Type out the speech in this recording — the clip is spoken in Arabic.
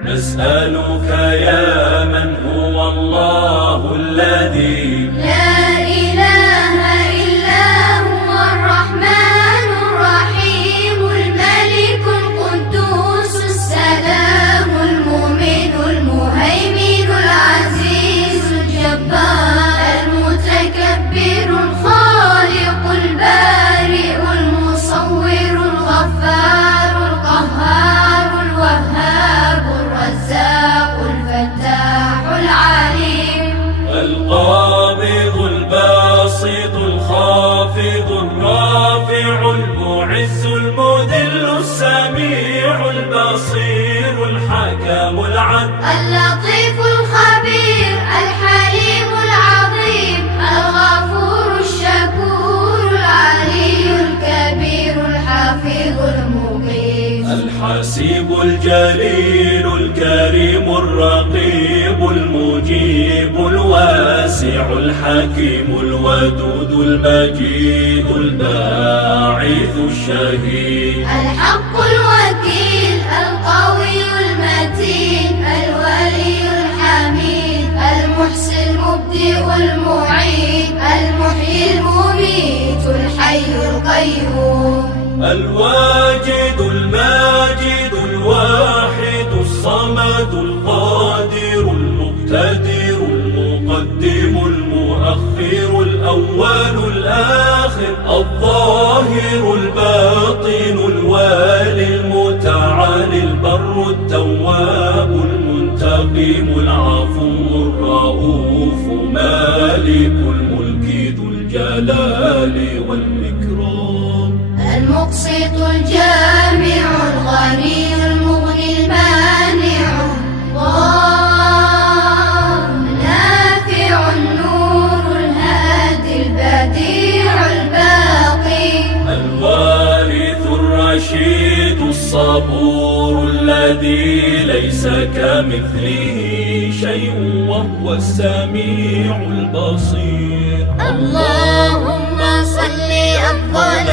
نسألك يا من هو الله الذي لا إله إلا هو الرحمن الرحيم الملك القدوس السلام المؤمن المهيمن العزيز الجبار المتكبر الخالق البارئ المصور الغفار القهار الوهاب الرزاق الفتاح العليم القابض الباسط الخافض الرافع المعز المذل السميع البصير الحكم العدل اللطيف الخبير الحليم العظيم الغفور الشكور العلي الكبير الحفيظ المقيم الحسيب الجليل الكريم الرقيب المجيب الواسع الحكيم الودود المجيد الباعث الشهيد الحق الوكيل القوي المتين الولي الحميد المحسن المبدئ المعيد المحيي المميت الحي القيوم الواجد الماجد الواحد الصمد القادر المقتدر المقدم المؤخر الأول الآخر الظاهر الباطن الوالي المتعالي البر التواب المنتقم العفو الرؤوف مالك الملك ذو الجلال والإكرام المقسط الجامع الغني المغني المانع الضار النافع النور الهادي البديع الباقي الوارث الرشيد الصبور الذي ليس كمثله شيء وهو السميع البصير اللهم صل أفضل